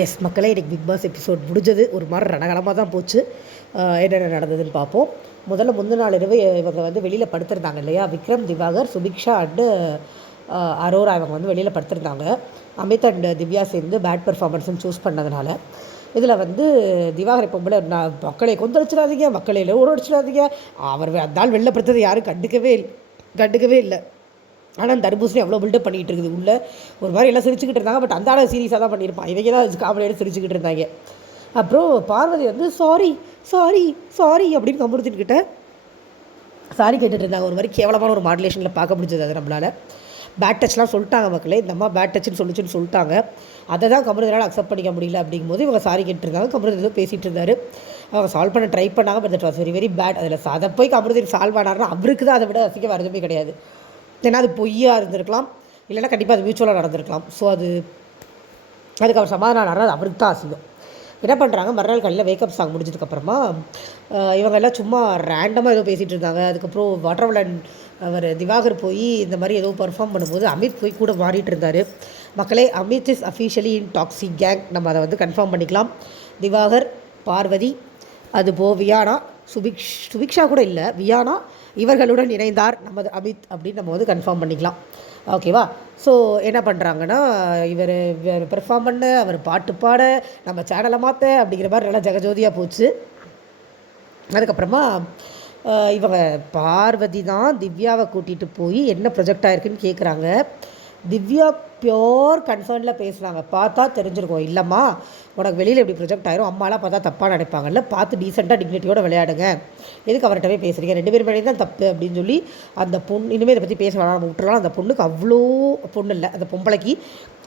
S மக்களே, இன்றைக்கி big pass episode முடிஞ்சது. ஒரு மாதிரி ரணகலமாக தான் போச்சு. என்னென்ன நடந்ததுன்னு பார்ப்போம். முந்தின நாள் இரவு இவங்க வந்து வெளியில் படுத்திருந்தாங்க இல்லையா, விக்ரம், திவாகர், சுபிக்ஷா அண்டு அரோரா இவங்க வந்து வெளியில் படுத்திருந்தாங்க. அமித் அண்ட் திவ்யா சேர்ந்து பேட் பெர்ஃபார்மன்ஸ்னு சூஸ் பண்ணதுனால இதில் வந்து திவாகர் எப்போ நான் மக்களை கொந்தளிச்சிடாதீங்க, மக்களை ஓடடிச்சிடாதீங்க, அவர் அந்த ஆள் வெளில படுத்தது யாரும் கண்டுக்கவே இல்லை. ஆனால் தர்பூசணி அவ்வளோ பில்டப் பண்ணிகிட்டு இருக்குது. உள்ளே ஒரு மாதிரி எல்லாம் சிரிச்சுக்கிட்டு இருந்தாங்க. பட் அந்த ஆள் சீரியஸாக தான் பண்ணியிருப்பான். இவங்க தான் காமெடியோடு சிரிச்சுக்கிட்டு இருந்தாங்க. அப்புறம் பார்வதி வந்து சாரி சாரி சாரி அப்படின்னு கம்புறுத்தின்கிட்ட சாரி கேட்டுட்டு இருந்தாங்க. ஒரு மாதிரி கேவலமான ஒரு மாடுலேஷனில் பார்க்க முடிஞ்சது அது நம்மளால். பேட் டச்லாம் சொல்லிட்டாங்க மக்களே. இந்த அம்மா பேட் டச்சுன்னு சொல்லிட்டாங்க. அதை தான் கம்புறதுனால அக்செப்ட் பண்ணிக்க முடியல. அப்படிங்கும்போது இவங்க சாரி கேட்டுருக்காங்க. கம்புறது ஏதோ பேசிகிட்டு இருந்தார். அவங்க சால்வ் பண்ண ட்ரை பண்ணாங்க. But that was very very bad. அதில் அதை போய் கம்புறது சால்வ் ஆனார்னா அவருக்கு தான் அதை விட அசிங்க வரதுமே கிடையாது. ஏன்னா அது பொய்யாக இருந்திருக்கலாம், இல்லைன்னா கண்டிப்பாக அது மியூச்சுவலாக நடந்திருக்கலாம். ஸோ அதுக்கு அவர் சமாதானம் ஆனார். அது அவருக்கு தான் அசிங்கம். என்ன பண்ணுறாங்க, மறுநாள் காலையில் வேக்கப் சாங் முடிஞ்சதுக்கப்புறமா இவங்க எல்லாம் சும்மா ரேண்டமாக ஏதோ பேசிகிட்டு இருந்தாங்க. அதுக்கப்புறம் வாட்டர்மெலன் அவர் திவாகர் போய் இந்த மாதிரி ஏதோ பர்ஃபார்ம் பண்ணும்போது அமித் போய் கூட மாறிட்டு இருந்தார். மக்களே, Amit is officially in toxic gang. நம்ம அதை வந்து கன்ஃபார்ம் பண்ணிக்கலாம். திவாகர், பார்வதி, அதுபோல் வியானா, சுபிக்ஷா கூட இல்லை, வியானா இவர்களுடன் இணைந்தார் நமது அமித் அப்படின்னு நம்ம வந்து கன்ஃபார்ம் பண்ணிக்கலாம். ஓகேவா? ஸோ என்ன பண்ணுறாங்கன்னா, இவர் பெர்ஃபார்ம் பண்ண, அவர் பாட்டு பாட, நம்ம சேனலை மாற்ற அப்படிங்கிற மாதிரி நல்லா ஜெகஜோதியாக போச்சு. அதுக்கப்புறமா இவங்க பார்வதி தான் திவ்யாவை கூட்டிகிட்டு போய் என்ன ப்ரொஜெக்ட் ஆகிருக்குன்னு கேட்குறாங்க. திவ்யா பியோர் கன்சர்னில் பேசுகிறாங்க. பார்த்தா தெரிஞ்சிருக்கும், இல்லைம்மா உனக்கு வெளியில் எப்படி ப்ரொஜெக்ட் ஆயிரும், அம்மாலாம் பார்த்தா தப்பாக நினைப்பாங்கல்ல, பார்த்து டீசெண்டாக டிக்னிட்டியோடு விளையாடுங்க, எதுக்கு அவர்கிட்டவே பேசுகிறீங்க, 2 பேர் மேலே தான் தப்பு அப்படின்னு சொல்லி அந்த பொண்ணு இனிமேல் இதை பற்றி பேச வேணாம், நம்ம விட்டுறலாம். அந்த பொண்ணுக்கு அவ்வளோ பொண்ணு இல்லை, அந்த பொம்பளைக்கு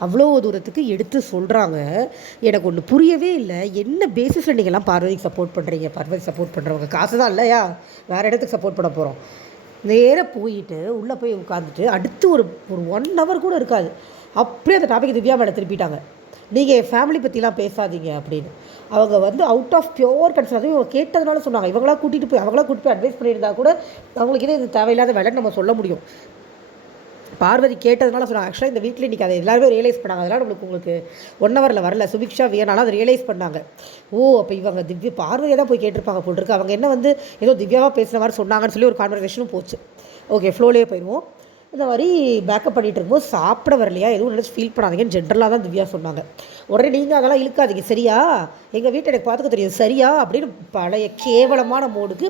அவ்வளோ தூரத்துக்கு எடுத்து சொல்கிறாங்க. எனக்கு ஒன்று புரியவே இல்லை, என்ன பேசிஸில் நீங்கள்லாம் பார்வதிக்கு சப்போர்ட் பண்ணுறீங்க? பார்வதி சப்போர்ட் பண்ணுறவங்க காசு தான் இல்லையா, வேறு இடத்துக்கு சப்போர்ட் பண்ண போகிறோம். நேராக போயிட்டு உள்ளே போய் உட்காந்துட்டு அடுத்து ஒரு 1 hour கூட இருக்காது, அப்படியே அந்த டாபிக் திவ்யா மேலே திருப்பிட்டாங்க. நீங்கள் என் ஃபேமிலி பற்றிலாம் பேசாதீங்க அப்படின்னு. அவங்க வந்து அவுட் ஆஃப் பியோர் கன்சர்ன், அதுவும் இவங்க கேட்டதுனால சொன்னாங்க. அவங்களாம் கூட்டிகிட்டு போய் அட்வைஸ் பண்ணியிருந்தா கூட அவங்களுக்கு இது தேவையில்லாத வேலைன்னு நம்ம சொல்ல முடியும். பார்வதி கேட்டதுனால சொன்னாங்க. ஆக்சுவலாக இந்த வீட்டில் இன்றைக்கி அதை எல்லாருமே ரியலைஸ் பண்ணாங்க. அதெல்லாம் உங்களுக்கு 1 hourல வரல. சுபிக்ஷா வியனாலும் அதை ரியலைஸ் பண்ணாங்க. அப்போ இவங்க பார்வதியை தான் போய் கேட்டிருப்பாங்க போட்டிருக்கு. அவங்க என்ன வந்து ஏதோ திவ்யாவாக பேசுகிற மாதிரி சொன்னாங்கன்னு சொல்லி ஒரு கான்வர்சேஷனும் போச்சு. ஓகே, ஃப்ளோலேயே போயிடுவோம். இந்த மாதிரி பேக்கப் பண்ணிகிட்டு இருக்கும்போது சாப்பிட வரலையா, எதுவும் நினச்சி ஃபீல் பண்ணாதீங்கன்னு ஜென்ரலாக தான் திவ்யா சொன்னாங்க. உடனே நீங்கள் அதெல்லாம் இழுக்காதீங்க சரியா, எங்கள் வீட்டை எனக்கு பார்த்துக்க தெரியும் சரியா அப்படின்னு பழைய கேவலமான மோடுக்கு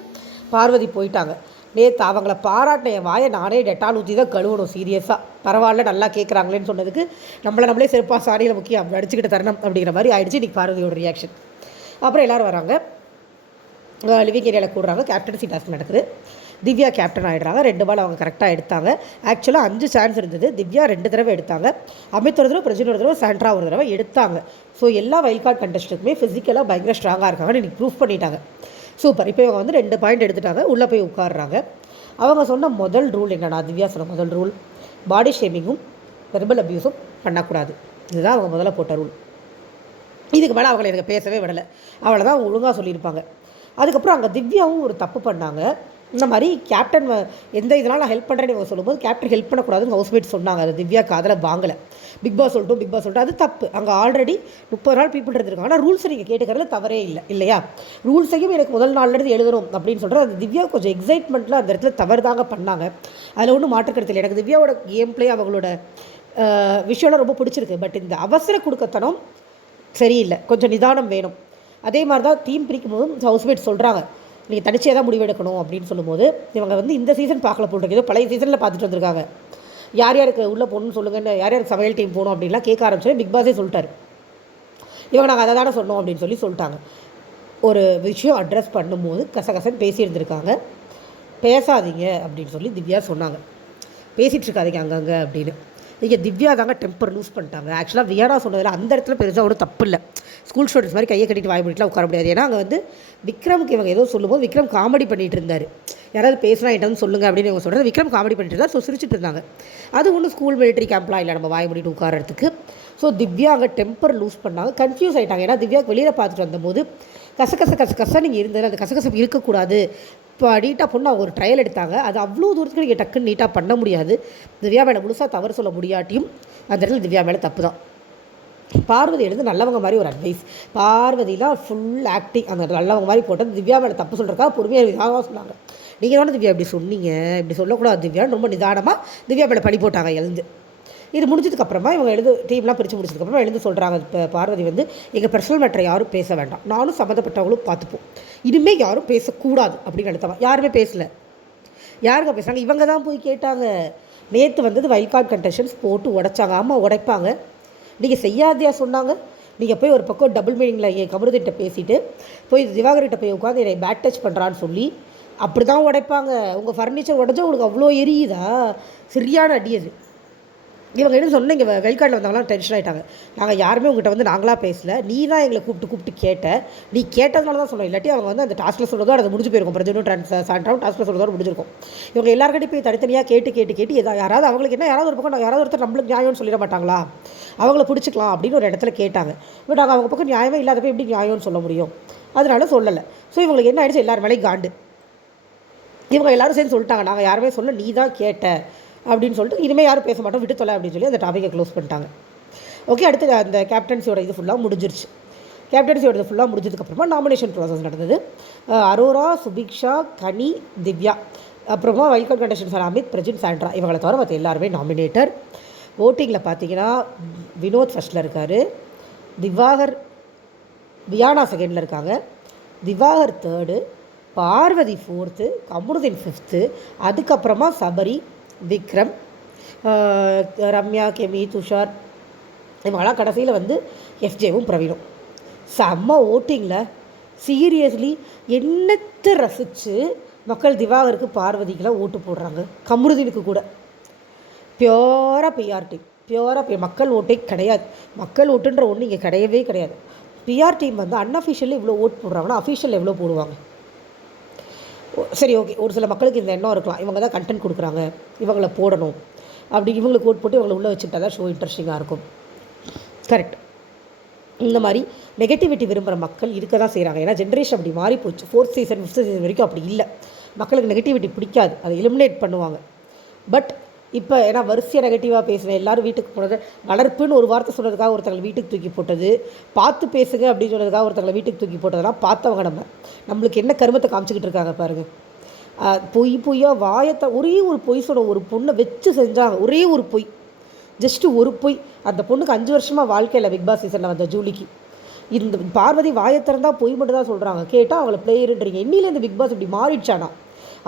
பார்வதி போயிட்டாங்க. நேற்று அவங்கள பாராட்டின என் வாயை நானே டெட்டால் ஊற்றி தான் கழுவணும் சீரியஸாக. பரவாயில்ல, நல்லா கேட்குறாங்களேன்னு சொன்னதுக்கு நம்மளே செருப்பா சாரியில் முக்கியம் அடிச்சுக்கிட்டு தரணும் அப்படிங்கிற மாதிரி ஆயிடுச்சு இன்றைக்கி பார்வதியோட ரியாக்ஷன். அப்புறம் எல்லோரும் வராங்க, லிவிங் ஏரியாவில் கூடுறாங்க. கேப்டன்சி டாஸ்க் நடக்குது. திவ்யா கேப்டன் ஆகிடுறாங்க. 2 பால் அவங்க கரெக்டாக எடுத்தாங்க. ஆக்சுவலாக 5 சான்ஸ் இருந்தது. திவ்யா 2 தடவை எடுத்தாங்க. அமித் ஒரு தடவை, பிரஜின் ஒரு தடவை, சாண்ட்ரா ஒரு தடவை எடுத்தாங்க. ஸோ எல்லா வைல்ட் கார்டு கண்டஸ்ட்டுக்குமே ஃபிசிக்கலாக பயங்கர ஸ்ட்ராங்காக இருக்காங்கன்னு இன்றைக்கி ப்ரூஃப் பண்ணிட்டாங்க. சூப்பர். இப்போ இவங்க வந்து 2 பாயிண்ட் எடுத்துட்டாங்க. உள்ளே போய் உட்காடுறாங்க. அவங்க சொன்ன முதல் ரூல் என்னன்னா, திவ்யா சொன்ன முதல் ரூல், பாடி ஷேமிங்கும் வெர்பல் அப்யூஸும் பண்ணக்கூடாது. இதுதான் அவங்க முதல்ல போட்ட ரூல். இதுக்கு மேலே அவங்களை எனக்கு பேசவே விடலை. அவளை தான் ஒழுங்காக சொல்லியிருப்பாங்க. அதுக்கப்புறம் அங்கே திவ்யாவும் ஒரு தப்பு பண்ணாங்க. இந்த மாதிரி கேப்டன் எந்த இதனால் நான் ஹெல்ப் பண்ணுறேன்னு இவங்க சொல்லும்போது கேப்டன் ஹெல்ப் பண்ணக்கூடாதுன்னு ஹவுஸ்மேட் சொன்னாங்க. அது திவ்யா காதில் வாங்கலை. பிக் பாஸ் சொல்லிட்டு அது தப்பு. அங்கே ஆல்ரெடி 30 நாள் பீப்புள் இருந்திருக்காங்க. ஆனால் ரூல்ஸை நீங்கள் கேட்டுக்கிறதுல தவறே இல்லையா? ரூல்ஸையும் எனக்கு முதல் நாள்லேருந்து எழுதணும் அப்படின்னு சொல்கிறது அது திவ்யா கொஞ்சம் எக்ஸைட்மெண்ட்டில் அந்த இடத்துல தவறு தாங்க பண்ணாங்க. அதில் ஒன்றும் மாற்றுக்கிறது இல்லை. எனக்கு திவ்யாவோட கேம் பிளே, அவங்களோட விஷயம்லாம் ரொம்ப பிடிச்சிருக்கு. பட் இந்த அவசர கொடுக்கத்தனம் சரியில்லை, கொஞ்சம் நிதானம் வேணும். அதே மாதிரி தான் டீம் பிரிக்கும் போதும் ஹவுஸ்மேட் சொல்கிறாங்க, நீங்கள் தனிச்சே தான் முடிவெடுக்கணும் அப்படின்னு சொல்லும்போது இவங்க வந்து இந்த சீசன் பார்க்கல போட்டிருக்கு, ஏதோ பழைய சீசனில் பார்த்துட்டு வந்திருக்காங்க. யார் யாருக்கு உள்ளே போகணும்னு சொல்லுங்கன்னு, யார் யாருக்கு சமையல் டீம் போகணும் அப்படின்லாம் கேட்க ஆரம்பிச்சு பிக் பாஸே சொல்லிட்டாரு. இவங்க நாங்கள் அதை தானே சொன்னோம் அப்படின்னு சொல்லிட்டாங்க. ஒரு விஷயம் அட்ரஸ் பண்ணும்போது கசகசன்னு பேசியிருந்திருக்காங்க. பேசாதீங்க அப்படின்னு சொல்லி திவ்யா சொன்னாங்க. பேசிகிட்டு இருக்காதீங்க அங்கங்கே அப்படின்னு. இங்கே திவ்யா தாங்க டெம்பர் லூஸ் பண்ணிட்டாங்க. ஆக்சுவலாக வியானா சொன்னதில் அந்த இடத்துல பெருசாக ஒன்றும் தப்பு இல்லை. ஸ்கூல் ஸ்டூடெண்ட்ஸ் மாதிரி கையை கட்டிட்டு வாய் பண்ணிட்டுலாம் உட்கார முடியாது. ஏன்னா அங்கே வந்து விக்ரமுக்கு இவங்க ஏதோ சொல்லும்போது விக்ரம் காமெடி பண்ணிகிட்டு இருந்தார். யாராவது பேசினா என்கிட்ட சொல்லுங்கள் அப்படின்னு இவங்க சொல்கிறது. விக்ரம் காமெடி பண்ணிட்டு இருந்தார். ஸோ சிரிச்சிட்டு இருந்தாங்க. அது ஒன்றும் ஸ்கூல் மிலிட்டரி கேம்ப்லாம் இல்லை நம்ம வாய் பண்ணிட்டு உட்காரத்துக்கு. ஸோ திவ்யா அங்கே டெம்பர் லூஸ் பண்ணாங்க. கன்ஃபியூஸ் ஆகிட்டாங்க. ஏன்னா திவ்யாவுக்கு வெளியில் பார்த்துட்டு வந்தபோது கச நீங்கள் இருந்தது அந்த கசகசப்பு இருக்கக்கூடாது. இப்போ நீட்டாக பொண்ணு அவங்க ஒரு ட்ரையல் எடுத்தாங்க. அது அவ்வளோ தூரத்துக்கு நீங்கள் டக்குன்னு நீட்டாக பண்ண முடியாது. திவ்யா மேலே முழுசாக தவறு சொல்ல முடியாட்டியும் அந்த இடத்துல திவ்யா மேலே தப்பு தான். பார்வதி எழுந்து நல்லவங்க மாதிரி ஒரு அட்வைஸ். பார்வதிலாம் ஃபுல் ஆக்டிங், அந்த நல்லவங்க மாதிரி போட்டது திவ்யா மேலே தப்பு சொல்கிறக்கா பொறுமையாக சொன்னாங்க. நீங்கள் தானே திவ்யா இப்படி சொன்னீங்க, இப்படி சொல்லக்கூடாது திவ்யான்னு ரொம்ப நிதானமாக திவ்யா மேலே பழி போட்டாங்க எழுந்து. இது முடிஞ்சதுக்கப்புறமா இவங்க டீம்லாம் பிரித்து முடிச்சதுக்கப்புறமா எழுந்து சொல்கிறாங்க, இப்போ பார்வதி வந்து எங்கள் பர்சனல் மேட்டரை யாரும் பேச வேண்டாம், நானும் சம்மந்தப்பட்டவங்களும் பார்த்துப்போம், இனிமேல் யாரும் பேசக்கூடாது அப்படின்னு எடுத்தவன். யாருமே பேசலை. யாருங்க பேசுகிறாங்க? இவங்க தான் போய் கேட்டாங்க. நேற்று வந்தது வைல்ட் கார்டு கண்டெஸ்டன்ஸ் போட்டு உடைச்சாங்க. ஆமாம், உடைப்பாங்க. நீங்கள் செய்யாதையா சொன்னாங்க? நீங்கள் போய் ஒரு பக்கம் டபுள் மீனிங்கில் என் கமருதிட்ட பேசிவிட்டு போய் திவாகர்கிட்ட போய் உட்காந்து என்னை பேட் டச் பண்ணுறான்னு சொல்லி அப்படி தான் உடைப்பாங்க. உங்கள் ஃபர்னிச்சர் உடஞ்சா உங்களுக்கு அவ்வளோ எரியுதா? சரியான அடி அது. இவங்க என்ன சொன்னால் இங்கே வெல்கார்டில் வந்தாங்களாம் டென்ஷன் ஆகிட்டாங்க. நாங்கள் யாருமே உங்கள்கிட்ட வந்து நாங்களாக பேசல, நீ தான் எங்களை கூப்பிட்டு கேட்ட, நீ கேட்டதுனால தான் சொன்னோம், இல்லாட்டி அவங்க வந்து அந்த டாஸ்கில் சொல்கிறதோ அது முடிஞ்சு போயிருக்கும். பிரஜனும் சாண்டாவும் டாஸ்கில் சொல்கிறதோ முடிஞ்சிருக்கும். இவங்க எல்லாருக்கிட்டையும் போய் தனித்தனியாக கேட்டு யாராவது அவங்களுக்கு என்ன, யாராவது ஒரு பக்கம் யாராவது ஒருத்தர் நம்மளுக்கு நியாயம்னு சொல்லிட மாட்டாங்களா, அவங்கள பிடிச்சிக்கலாம் அப்படின்னு ஒரு இடத்துல கேட்டாங்க. பட் அவங்க பக்கம் நியாயமே இல்லாதப்போ எப்படி நியாயம்னு சொல்ல முடியும்? அதனால சொல்லலை. ஸோ இவங்களுக்கு என்ன ஆகிடுச்சு, எல்லாரும் மேலேயும் காண்டு. இவங்க எல்லோரும் சேர்ந்து சொல்லிட்டாங்க, நாங்கள் யாருமே சொல்ல, நீ தான் கேட்ட அப்படின்னு சொல்லிட்டு இனிமேல் யாரும் பேச மாட்டோம், விட்டு தொலை அப்படின்னு சொல்லி அந்த டாப்பிக்கை க்ளோஸ் பண்ணிட்டாங்க. ஓகே, அடுத்து அந்த கேப்டன்சியோட இது ஃபுல்லாக முடிஞ்சிருச்சு. கேப்டன்சியோட இது ஃபுல்லாக முடிஞ்சதுக்கப்புறமா நாமினேஷன் ப்ராசஸ் நடந்தது. அரோரா, சுபிக்ஷா, கனி, திவ்யா, அப்புறமா wild card contestants Amit, Prajin, Sandra, இவங்களை தவிர மற்ற எல்லாருமே நாமினேட்டர். ஓட்டிங்கில் பார்த்தீங்கன்னா வினோத் ஃபஸ்ட்டில் இருக்கார், திவாகர், வியானா செகண்டில் இருக்காங்க, Diwakar third, Parvathi fourth, Kamarudeen fifth, அதுக்கப்புறமா சபரி, விக்ரம், ரம்யா, கெமி, துஷார், இவங்களாம் கடைசியில் வந்து எஃப்ஜேவும் பிரவீனும். செம்ம ஓட்டிங்கில் சீரியஸ்லி என்னத்தை ரசித்து மக்கள் திவாகருக்கு பார்வதிக்கெலாம் ஓட்டு போடுறாங்க. கமருதீனுக்கு கூட பியோராக பிஆர் டீம், பியோராக மக்கள் ஓட்டே கிடையாது. மக்கள் ஓட்டுன்ற ஒன்று இங்கே கிடையவே கிடையாது. பிஆர் டீம் வந்து அன்அஃபிஷியலில் இவ்வளோ ஓட் போடுறாங்கன்னா அஃபிஷியல் எவ்வளோ போடுவாங்க? சரி, ஓகே, ஒரு சில மக்களுக்கு இந்த எண்ணம் இருக்கலாம், இவங்க தான் கண்டென்ட் கொடுக்குறாங்க, இவங்களை போடணும், அப்படி இவங்களுக்கு ஓட் போட்டு இவங்களை உள்ளே வச்சுக்கிட்டா தான் ஷோ இன்ட்ரெஸ்டிங்காக இருக்கும். கரெக்ட். இந்த மாதிரி நெகட்டிவிட்டி விரும்புகிற மக்கள் இருக்க தான் செய்கிறாங்க. ஏன்னா ஜென்ரேஷன் அப்படி மாறி போச்சு. 4th சீசன் 5th சீசன் வரைக்கும் அப்படி இல்லை. மக்களுக்கு நெகட்டிவிட்டி பிடிக்காது, அதை எலிமினேட் பண்ணுவாங்க. பட் இப்போ ஏன்னா வரிசையாக நெகட்டிவாக பேசுவேன், எல்லோரும் வீட்டுக்கு போனது, வளர்ப்புன்னு ஒரு வார்த்தை சொன்னதுக்காக ஒருத்தங்களை வீட்டுக்கு தூக்கி போட்டது, பார்த்து பேசுங்க அப்படின்னு சொன்னதுக்காக ஒருத்தங்களை வீட்டுக்கு தூக்கி போட்டதெல்லாம் பார்த்தவங்க நம்மளுக்கு என்ன கருமத்தை காமிச்சிக்கிட்டு இருக்காங்க பாருங்கள். பொய்யாக வாயத்தை ஒரே ஒரு பொய் சொன்ன ஒரு பொண்ணை வச்சு செஞ்சாங்க. ஒரே ஒரு பொய், ஜஸ்ட்டு ஒரு பொய். அந்த பொண்ணுக்கு 5 வருஷமாக வாழ்க்கையில் பிக் பாஸ் சீசனில் வந்த ஜூலிக்கு. இந்த பார்வதி வாயத்திறந்தால் பொய் மட்டும் தான் சொல்கிறாங்க. கேட்டால் அவளை பிளேயருன்றீங்க. இன்னிலேருந்து பிக் பாஸ் இப்படி மாறிடுச்சானா?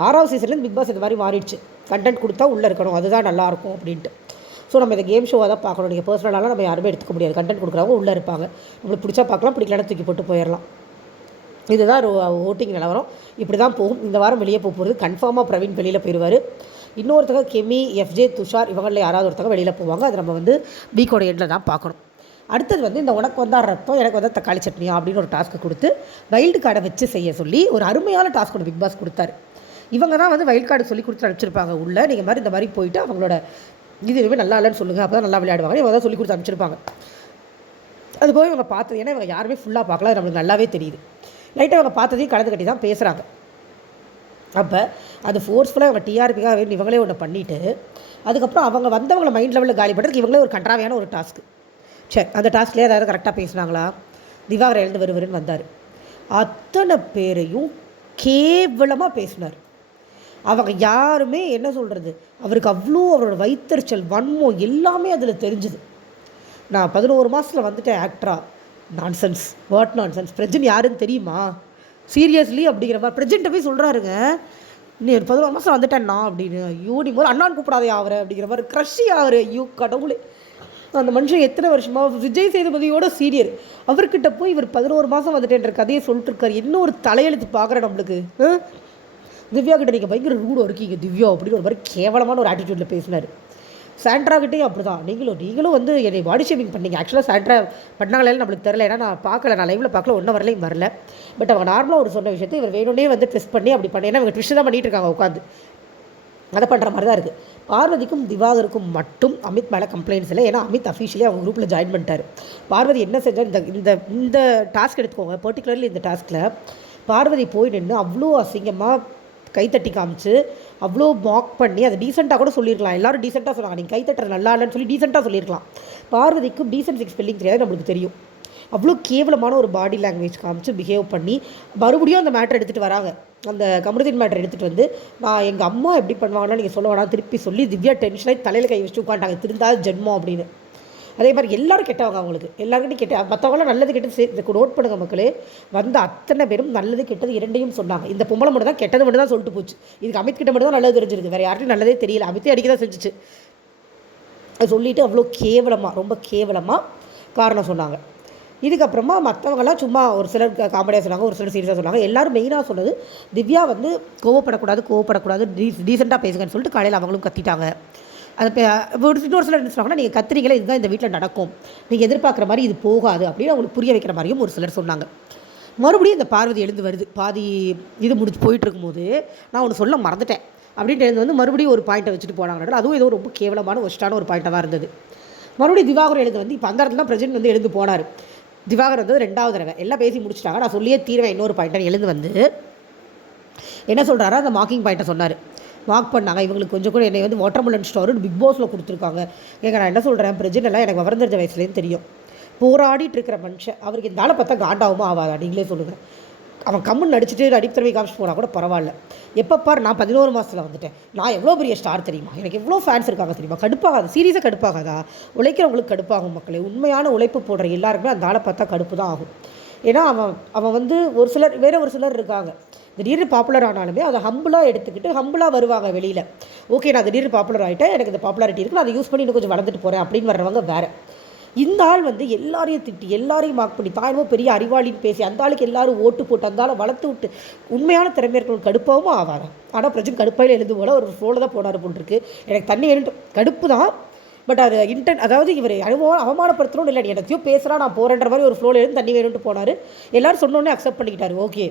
6வது சீசன்லேருந்து பிக் பாஸ் இந்த மாதிரி மாறிடுச்சு. கண்டென்ட் கொடுத்தா உள்ளே இருக்கணும், அதுதான் நல்லாயிருக்கும் அப்படின்ட்டு. ஸோ நம்ம இந்த கேம் ஷோவாக தான் பார்க்கணும். நீங்கள் பர்சனலாலாம் நம்ம யாருமே எடுத்துக்க முடியாது. கண்டென்ட் கொடுக்குறவங்க உள்ளே இருப்பாங்க, நம்மளுக்கு பிடிச்சா பார்க்கலாம், பிடிக்கலன்னா தூக்கி போட்டு போயிடலாம். இதுதான் ஓட்டிங் நிலவரம். இப்படி தான் போகும். இந்த வாரம் வெளியே போகிறது கன்ஃபார்மாக பிரவீன் வெளியில் போயிடுவார். இன்னொருத்தங்க கெமி, எஃப்ஜே, துஷார், இவங்களில் யாராவது ஒருத்தங்க வெளியில் போவாங்க. அது நம்ம வந்து வீக்கோட எண்டில் தான் பார்க்கணும். அடுத்தது வந்து இந்த உனக்கு வந்தால் ரத்தம் எனக்கு வந்தால் தக்காளி சட்னியா அப்படின்னு ஒரு டாஸ்க்கு கொடுத்து வைல்டு கார்டை வச்சு செய்ய சொல்லி ஒரு அருமையான டாஸ்க் ஒன்று பிக் பாஸ் கொடுத்தாரு. இவங்க தான் வந்து வைல்ட் கார்டு சொல்லி கொடுத்து அனுப்பிச்சிருப்பாங்க உள்ளே. நீங்கள் மாதிரி இந்த மாதிரி போயிட்டு அவங்களோட இது எதுவுமே நல்லா இல்லைன்னு சொல்லுங்கள், அப்போ தான் நல்லா விளையாடுவாங்க. இவங்க தான் சொல்லி கொடுத்து அனுப்பிச்சிருப்பாங்க. அது போய் இவங்க பார்த்தது, ஏன்னா இவங்க யாருமே ஃபுல்லாக பார்க்கல, அது நம்மளுக்கு நல்லாவே தெரியுது. லைட்டாக அவங்க பார்த்ததையும் கலந்து கட்டி தான் பேசுகிறாங்க. அப்போ அது ஃபோர்ஸ்ஃபுல்லாக இவங்க டிஆர்பிக்காக வேணும் இவங்களே ஒன்று பண்ணிவிட்டு அதுக்கப்புறம் அவங்க வந்தவங்களை மைண்ட் லெவலில் காலி பண்ணுறதுக்கு இவங்களே ஒரு கன்றாவையான ஒரு டாஸ்க்கு. சரி, அந்த டாஸ்க்லேயே ஏதாவது கரெக்டாக பேசுனாங்களா? திவாகர் எழுந்து வருவருன்னு வந்தார், அத்தனை பேரையும் கேவலமாக பேசினார். அவங்க யாருமே என்ன சொல்கிறது, அவருக்கு அவ்வளோ அவரோட வைத்தறிச்சல், வன்மம் எல்லாமே அதில் தெரிஞ்சுது. நான் 11 மாதத்தில் வந்துட்டேன் ஆக்டரா, நான்சென்ஸ், வாட் நான்சென்ஸ், பிரஜன் யாருன்னு தெரியுமா சீரியஸ்லி அப்படிங்கிற மாதிரி பிரஜன்ட்ட போய் சொல்கிறாருங்க. நீ ஒரு 11 மாதம் வந்துட்டேன்னா அப்படின்னு. ஐயோ, நீ போது அண்ணான்னு கூப்பிடாதே ஆகிற அப்படிங்கிற மாதிரி க்ரஷி ஆகிற. ஐயோ கடவுளே, அந்த மனுஷன் எத்தனை வருஷமாக விஜய் சேதுபதியோட சீரியர், அவர்கிட்ட போய் இவர் 11 மாதம் வந்துட்டேன்ற கதையை சொல்லிட்டு இருக்காரு. என்ன ஒரு தலையெழுத்து பார்க்குறேன் நம்மளுக்கு. திவ்யா கிட்ட நீங்கள் பயங்கர ரூடாக இருக்கீங்க திவ்யா அப்படின்னு ஒரு மாதிரி கேவலமான ஒரு ஆட்டிடியூடில் பேசினார். சாண்ட்ராகிட்டையும் அப்படி தான், நீங்களும் வந்து என்னை பாடி ஷேமிங் பண்ணீங்க. ஆக்சுவலாக சாண்ட்ரா பண்ணாங்களேன்னு நம்மளுக்கு தெரில, ஏன்னா நான் பார்க்கல, நான் லைவில் பார்க்கல, ஒன்றும் வரலையும் வரல. பட் அவங்க நார்மலாக ஒரு சொன்ன விஷயத்தை இவர் வேணும்னே வந்து ட்விஸ்ட் பண்ணி அப்படி பண்ணி, ஏன்னா அவங்க ட்விஸ்ட் தான் பண்ணிகிட்டு இருக்காங்க உட்காந்து, அதை பண்ணுற மாதிரி தான் இருக்குது. பார்வதிக்கும் திவாகருக்கும் மட்டும் அமித் மேலே கம்ப்ளைண்ட்ஸ் இல்லை, ஏன்னா அமித் அஃபிஷியலி அவங்க குரூப்பில் ஜாயின் பண்ணிட்டார். பார்வதி என்ன செஞ்சால் இந்த இந்த டாஸ்க் எடுத்துக்கோங்க, பர்டிகுலர்லி இந்த டாஸ்கில் பார்வதி போய் நின்று அவ்வளோ அசிங்கமாக கைத்தட்டி காமிச்சு அவ்வளோ மாக் பண்ணி அதை டீசெண்டாக கூட சொல்லியிருக்கலாம். எல்லோரும் டீசெண்டாக சொன்னாங்க, நீங்கள் கைத்தட்டுற நல்லா இல்லைன்னு சொல்லி டீசெண்டாக சொல்லியிருக்கலாம். பார்வதிக்கும் டீசன்ட் ஸ்பெல்லிங் தெரியாது நம்மளுக்கு தெரியும். அவ்வளோ கேவலமான ஒரு பாடி லாங்குவேஜ் காமிச்சு பிஹேவ் பண்ணி மறுபடியும் அந்த மேட்டர் எடுத்துகிட்டு வராங்க. அந்த கமருதீன் மேட்டர் எடுத்துகிட்டு வந்து நான் எங்கள் அம்மா எப்படி பண்ணுவாங்கன்னா நீங்கள் சொல்ல வேணாம் திருப்பி சொல்லி திவ்யா டென்ஷனாகி தலையில் கை வச்சுட்டு உட்காண்டாங்க, திருந்தாது ஜென்மம் அப்படின்னு. அதே மாதிரி எல்லோரும் கெட்டவங்க, அவங்களுக்கு எல்லாருக்கிட்டையும் கெட்ட, மற்றவங்களாம் நல்லது கெட்டது இதுக்கு நோட் பண்ணுங்க மக்களே. வந்து அத்தனை பேரும் நல்லது கெட்டது இரண்டையும் சொன்னாங்க. இந்த பொம்பளை மட்டும் தான் கெட்டது மட்டும் தான் சொல்லிட்டு போச்சு. இதுக்கு அமித் கிட்ட மட்டும் தான் நல்லது தெரிஞ்சிருக்கு, வேறு யார்ட்டையும் நல்லதே தெரியல. அமித்தே அடிக்க தான் செஞ்சிச்சு. அது சொல்லிவிட்டு அவ்வளோ கேவலமாக, ரொம்ப கேவலமாக காரணம் சொன்னாங்க. இதுக்கப்புறமா மற்றவங்களாம் சும்மா ஒரு சிலர் காமெடியாக சொன்னாங்க, ஒரு சிலர் சீரியஸாக சொன்னாங்க. எல்லோரும் மெயினாக சொன்னது திவ்யா வந்து கோவப்படக்கூடாது, டீசெண்டாக பேசுங்கன்னு சொல்லிட்டு காலையில் அவங்களும் கத்திட்டாங்க. அது இன்னொரு சிலர் என்ன சொன்னாங்கன்னா, நீங்கள் கத்துறீங்களே இதுதான் இந்த வீட்டில் நடக்கும், நீங்கள் எதிர்பார்க்குற மாதிரி இது போகாது அப்படின்னு அவங்களுக்கு புரிய வைக்கிற மாதிரியும் ஒரு சிலர் சொன்னாங்க. மறுபடியும் இந்த பார்வதி எழுந்து வருது. பாதி இது முடிச்சு போயிட்டு இருக்கும்போது நான் ஒன்று சொல்ல மறந்துட்டேன் அப்படின்ட்டு எழுந்து வந்து மறுபடியும் ஒரு பாயிண்ட்டை வச்சுட்டு போனாங்க. அதுவும் ஏதோ ரொம்ப கேவலமான ஒஸ்டான ஒரு பாயிண்ட்டாக இருந்தது. மறுபடியும் திவாகர் எழுந்து வந்து இப்போ அந்த இடத்துல பிரசிடென்ட் வந்து எழுந்து போனார். திவாகர் வந்து 2வது தடவை எல்லாம் பேசி முடிச்சிட்டாங்க. நான் சொல்லியே தீர்வேன் இன்னொரு பாயிண்ட்டை எழுந்து வந்து என்ன சொல்கிறாரோ அந்த மார்க்கிங் பாயிண்ட்டை சொன்னார். மார்க் பண்ணாங்க. இவங்களுக்கு கொஞ்சம் கூட என்னை வந்து வாட்டர்மெலன் ஸ்டோர் பிக் பாஸில் கொடுத்துருக்காங்க. ஏங்க நான் என்ன சொல்கிறேன், பிரஜன் எல்லாம் எனக்கு விவரம் தெரிஞ்ச வயசுலேருந்து தெரியும். போராடிட்டு இருக்கிற மனுஷன் அவருக்கு இந்த ஆளை பார்த்தா காண்டாகுமா ஆகாதா நீங்களே சொல்லுங்கள். அவன் கம்முன்னு நடிச்சுட்டு நடிப்பு திறமை காமிச்சு போனால் கூட பரவாயில்ல. எப்போ பார் நான் 11 மாதத்தில் வந்துட்டேன், நான் எவ்வளோ பெரிய ஸ்டார் தெரியுமா, எனக்கு எவ்வளோ ஃபேன்ஸ் இருக்காங்க தெரியுமா, கடுப்பாகாது, சீரியஸாக கடுப்பாகாதா? உழைக்கிறவங்களுக்கு கடுப்பாகும் மக்களே. உண்மையான உழைப்பு போடுற எல்லாருக்குமே அந்த ஆளை பார்த்தா கடுப்பு தான் ஆகும். ஏன்னா அவன் வந்து ஒரு சிலர் வேறு ஒரு சிலர் இருக்காங்க திடீர்னு பாப்புலர் ஆனாலுமே அதை ஹம்பிளாக எடுத்துக்கிட்டு ஹம்பிளாக வருவாங்க வெளியில். ஓகே நான் திடீர்னு பாப்புலர் ஆகிட்டேன், எனக்கு இந்த பாப்புலாரிட்டி இருக்குது, நான் அதை யூஸ் பண்ணி இன்னும் கொஞ்சம் வளர்ந்துட்டு போகிறேன் அப்படின்னு வர்றவங்க வேறு. இந்த ஆள் வந்து எல்லாரையும் திட்டி எல்லாரையும் மார்க் பண்ணி தாய்மோ பெரிய அறிவாளின்னு பேசி அந்த ஆளுக்கு எல்லாரும் ஓட்டு போட்டு அந்த ஆளை வளர்த்து விட்டு உண்மையான திறமை இருக்கணும் கடுப்பாகவும் ஆவாங்க. ஆனால் பிரச்சனை கடுப்பாயில் எழுந்து போல ஒரு ஃப்ளோவில் தான் போனார் போட்டுருக்கு. எனக்கு தண்ணி வேணும் கடுப்பு தான், பட் அது அதாவது இவர் அவமானப்படுத்தணும் இல்லை, எனத்தையோ பேசுகிறா நான் போகிறேன்ற மாதிரி ஒரு ஃப்ளோவில் எழுந்து தண்ணி வேணும்ட்டு போனார். எல்லோரும் சொன்னோன்னே அக்செப்ட் பண்ணிக்கிட்டாரு. ஓகே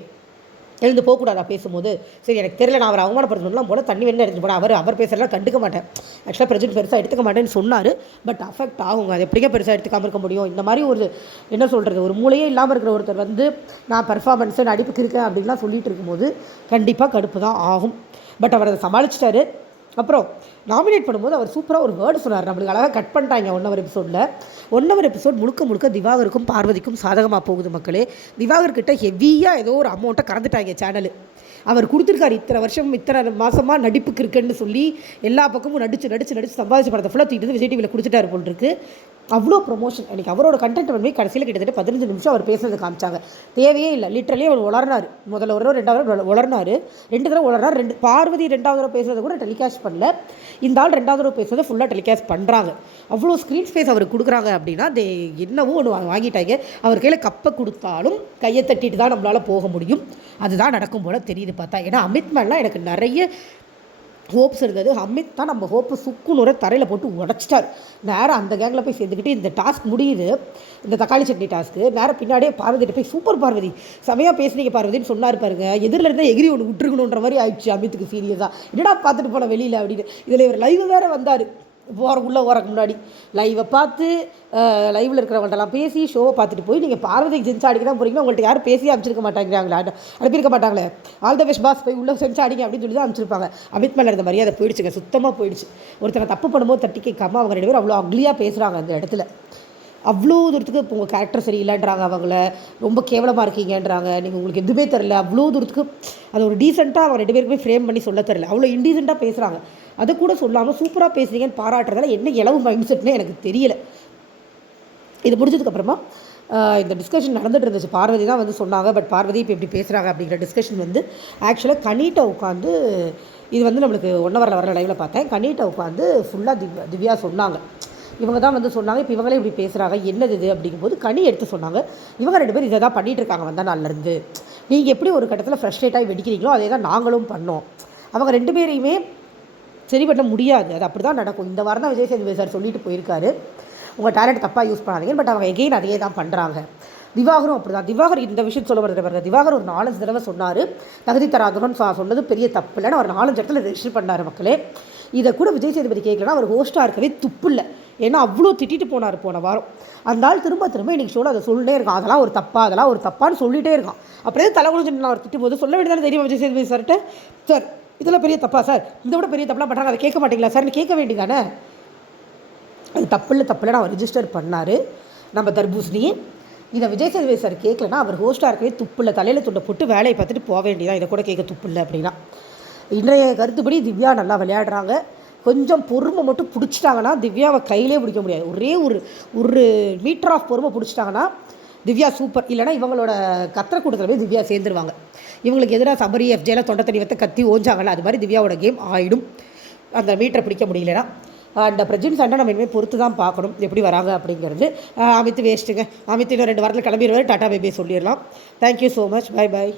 எழுந்து போகக்கூடாதா பேசும்போது, சரி எனக்கு தெரியல நான் அவர் அவமானப்படுத்தணும்லாம் போல தண்ணி வேணும் எடுத்துகிட்டு போனேன். அவர் பேசுகிறலாம் கண்டுக்க மாட்டேன், ஆக்சுவலாக பிரச்சனை பெருசாக எடுத்துக்க மாட்டேன்னு சொன்னார். பட் அஃபெக்ட் ஆகுங்க, அது எப்படிங்க பெருசாக எடுத்துக்காமல் இருக்க முடியும்? இந்த மாதிரி ஒரு என்ன சொல்கிறது, ஒரு மூளையே இல்லாமல் இருக்கிற ஒருத்தர் வந்து நான் பர்ஃபார்மன்ஸு நடிப்புக்கு இருக்கேன் அப்படின்லாம் சொல்லிட்டு இருக்கும்போது கண்டிப்பாக கடுப்பு தான் ஆகும். பட் அவர் அதை சமாளிச்சிட்டாரு. அப்புறம் நாமினேட் பண்ணும்போது அவர் சூப்பராக ஒரு வேர்டு சொன்னார், நம்மளுக்கு அழகாக கட் பண்ணிட்டாங்க 1 ஹவர் எபிசோடில். 1 ஹவர் எபிசோட் முழுக்க திவாகருக்கும் பார்வதிக்கும் சாதகமாக போகுது மக்களே. திவாகர்கிட்ட ஹெவியாக ஏதோ ஒரு அமௌண்ட்டை கறந்துட்டாங்க சேனலு. அவர் கொடுத்துருக்காரு இத்தனை வருஷம் இத்தனை மாதமாக நடிப்புக்கு இருக்குன்னு சொல்லி எல்லா பக்கமும் நடிச்சு சம்பாதிச்ச படத்தை ஃபுல்லாக தூக்கிட்டு விஜய் டிவியில் கொடுத்துட்டாரு போல் இருக்கு. அவ்வளோ ப்ரொமோஷன். எனக்கு அவரோட கண்டென்ட் வந்து கடைசியில் கிட்டத்தட்ட 15 நிமிஷம் அவர் பேசுனது காமிச்சாங்க. தேவையே இல்லை, லிட்டரலி அவர் உளர்னார். முதல்ல ஒரு 2வது உளர்னார், 2 தடவை உளர்னார். பார்வதி 2வது தடவை பேசுறதை கூட டெலிகாஸ்ட் பண்ணல. இந்த ஆள் 2வது தடவை பேசுறதை ஃபுல்லாக டெலிகாஸ்ட் பண்ணுறாங்க. அவ்வளோ ஸ்க்ரீன் ஸ்பேஸ் அவருக்கு கொடுக்குறாங்க அப்படின்னா என்னவோ ஒன்று வாங்கிட்டாங்க. அவர் கையில் கப்பை கொடுத்தாலும் கையை தட்டிட்டு தான் நம்மளால் போக முடியும். அதுதான் நடக்கும் போல் தெரியுது பார்த்தா. ஏன்னா அமித் மேலாம் எனக்கு நிறைய ஹோப்ஸ் இருந்தது. அமித் தான் நம்ம ஹோப்பு சுக்குநூற தரையில் போட்டு உடச்சிட்டார். நேராக அந்த கேங்கில் போய் சேர்ந்துக்கிட்டு இந்த டாஸ்க் முடியுது, இந்த தக்காளி சட்னி டாஸ்க்கு. நேராக பின்னாடியே பார்வதிட்டு போய் சூப்பர் பார்வதி செமையாக பேசுனீங்க பார்வதின்னு சொன்னார் பாருங்க. எதிரில் இருந்தால் எகிரி ஒன்று விட்டுருக்கணுன்ற மாதிரி ஆயிடுச்சு அமித்துக்கு. சீரியஸாக என்னடா பார்த்துட்டு போன வெளியில் அப்படின்னு. இதில் இவர் லைவ் வேறு வந்தார் உள்ளே வரக்கு முன்னாடி. லைவை பார்த்து லைவில் இருக்கிறவங்கள்ட்டலாம் பேசி ஷோவை பார்த்துட்டு போய் நீங்கள் பார்வதிக்கு செஞ்சு அடிக்க தான் போகிறீங்கன்னா உங்கள்கிட்ட யாரும் பேசி அனுப்பிச்சிருக்க மாட்டாங்கிறாங்களா, அனுப்பியிருக்க மாட்டாங்களே. ஆல் த பெஸ்ட் பாஸ் போய் உள்ளே செஞ்சு அடிங்க அப்படின்னு சொல்லி தான் அனுப்பிச்சிருப்பாங்க. அமித் மேலே இருந்த மரியாதை போயிடுச்சுங்க, சுத்தமாக போயிடுச்சு. ஒருத்தனை தப்பு பண்ணும்போது தட்டி கேட்காம அவங்க 2 பேரும் அவ்வளோ அக்லியாக பேசுகிறாங்க அந்த இடத்துல. அவ்வளோ தூரத்துக்கு இப்போ உங்கள் கேரக்டர் சரியில்லைன்றாங்க, அவங்கள ரொம்ப கேவலமாக இருக்கீங்கன்றாங்க, நீங்கள் உங்களுக்கு எதுவுமே தெரில. அவ்வளோ தூரத்துக்கு அது ஒரு டீசெண்டாக அவங்க 2 பேருக்குமே ஃப்ரேம் பண்ணி சொல்ல தெரில, அவ்வளோ இன்டீசெண்டாக பேசுகிறாங்க. அது கூட சொல்லாமல் சூப்பராக பேசுகிறீங்கன்னு பாராட்டுறதால என்ன இளவு மைண்ட் செட்னே எனக்கு தெரியல. இது முடிஞ்சதுக்கப்புறமா இந்த டிஸ்கஷன் நடந்துகிட்டு இருந்துச்சு. பார்வதி தான் வந்து சொன்னாங்க. பட் பார்வதி இப்போ எப்படி பேசுகிறாங்க அப்படிங்கிற டிஸ்கஷன் வந்து ஆக்சுவலாக கனிட்ட உட்காந்து இது வந்து நம்மளுக்கு 1 ஹவரில் வர லைவில் பார்த்தேன். கனிட்ட உட்காந்து ஃபுல்லாக திவ்யா சொன்னாங்க. இவங்க தான் வந்து சொன்னாங்க, இப்போ இவங்களே இப்படி பேசுகிறாங்க என்னது இது அப்படிங்கும்போது கனி எடுத்து சொன்னாங்க. இவங்க 2 பேரும் இதை தான் பண்ணிகிட்டு இருக்காங்க வந்த நாள்லேருந்து. நீங்கள் எப்படி ஒரு கட்டத்தில் ஃப்ரஸ்ட்ரேட்டாகி வெடிக்கிறீங்களோ அதே தான் நாங்களும் பண்ணோம். அவங்க 2 பேரையுமே சரி பண்ண முடியாது, அது அப்படி தான் நடக்கும். இந்த வாரம் தான் விஜய் சேதுபதி சார் சொல்லிட்டு போயிருக்காரு, உங்கள் டேலண்ட் தப்பாக யூஸ் பண்ணாதீங்க. பட் அவங்க எகெயின் அதையே தான் பண்ணுறாங்க. திவாகரும் அப்படி தான். திவாகர் இந்த விஷயம் சொல்ல வருது பாருங்க. திவாகர் ஒரு 4-5 தடவை சொன்னார் தகுதி தராதவன் சொன்னது பெரிய தப்பு இல்லைன்னு. அவர் 4-5 இடத்துல ரெஜிஸ்டர் பண்ணார் மக்களே. இதை கூட விஜய் சேதுபதி கேட்கலன்னா அவர் ஹோஸ்ட்டாக இருக்கவே துப்பு இல்லை. ஏன்னா அவ்வளோ திட்டிட்டு போனார் போன வாரம். அந்த ஆள் திரும்ப இன்றைக்கி ஷோவில் அதை சொல்லிட்டே இருக்கான், அதெல்லாம் ஒரு தப்பான்னு சொல்லிகிட்டே இருக்கான். அப்படியே தலைகுனிஞ்சு நான் அவர் திட்டும் போது சொல்ல வேண்டியதானே தெரியும் விஜய் சேதுபதி சார்கிட்ட. சார் இதெல்லாம் பெரிய தப்பா சார், இதை விட பெரிய தப்பெல்லாம் பண்ணுறாங்க, அதை கேட்க மாட்டீங்களா சார்னு கேட்க வேண்டியதானே. அது தப்பில்லை அவர் ரிஜிஸ்டர் பண்ணார் நம்ம தர்பூசணி. இதை விஜய் சேதுபதி சார் கேட்கலன்னா அவர் ஹோஸ்ட்டாக இருக்கவே துப்பில்லை, தலையில் துண்டை போட்டு வேலையை பார்த்துட்டு போக வேண்டியதான், இதை கூட கேட்க துப்பில்லை அப்படின்னா. இன்றைய கருத்துப்படி திவ்யா நல்லா விளையாடுறாங்க. கொஞ்சம் பொறுமை மட்டும் பிடிச்சிட்டாங்கன்னா திவ்யாவை கையிலே பிடிக்க முடியாது. ஒரே ஒரு மீட்டர் ஆஃப் பொறுமை பிடிச்சிட்டாங்கன்னா திவ்யா சூப்பர். இல்லைனா இவங்களோட கத்திர கூட்டத்தில் போய் திவ்யா சேர்ந்துருவாங்க. இவங்களுக்கு எதிராக சபரி எஃப்ஜேல தொண்டை தண்ணி வைத்த கத்தி ஓஞ்சாங்கல்ல, அது மாதிரி திவ்யாவோட கேம் ஆகிடும் அந்த மீட்டரை பிடிக்க முடியலன்னா. அந்த பிரஜின் சண்டை நம்ம இனிமேல் பொறுத்து தான் பார்க்கணும் எப்படி வராங்க அப்படிங்கிறது. அமித் வேஸ்ட்டுங்க. அமித் இன்னும் 2 வாரத்தில் கிளம்பிடுவார். டாட்டா பேபே சொல்லிடலாம். Thank you so much. Bye bye.